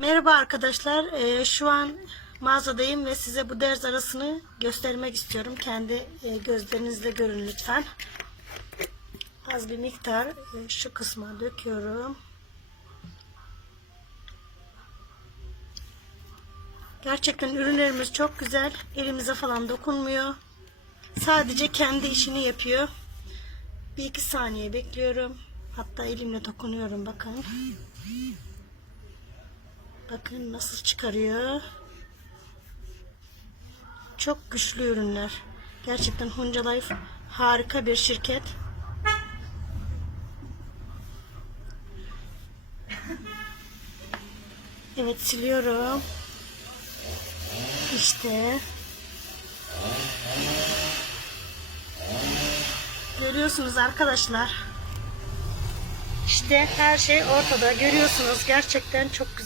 Merhaba arkadaşlar. Ee, şu an mağazadayım ve size bu ders arasını göstermek istiyorum. Kendi e, gözlerinizle görün lütfen. Az bir miktar e, şu kısma döküyorum. Gerçekten ürünlerimiz çok güzel. Elimize falan dokunmuyor. Sadece kendi işini yapıyor. Bir iki saniye bekliyorum. Hatta elimle dokunuyorum bakın. Bakın nasıl çıkarıyor. Çok güçlü ürünler. Gerçekten Hunca Life harika bir şirket. Evet siliyorum. İşte. Görüyorsunuz arkadaşlar. İşte her şey ortada. Görüyorsunuz gerçekten çok güzel.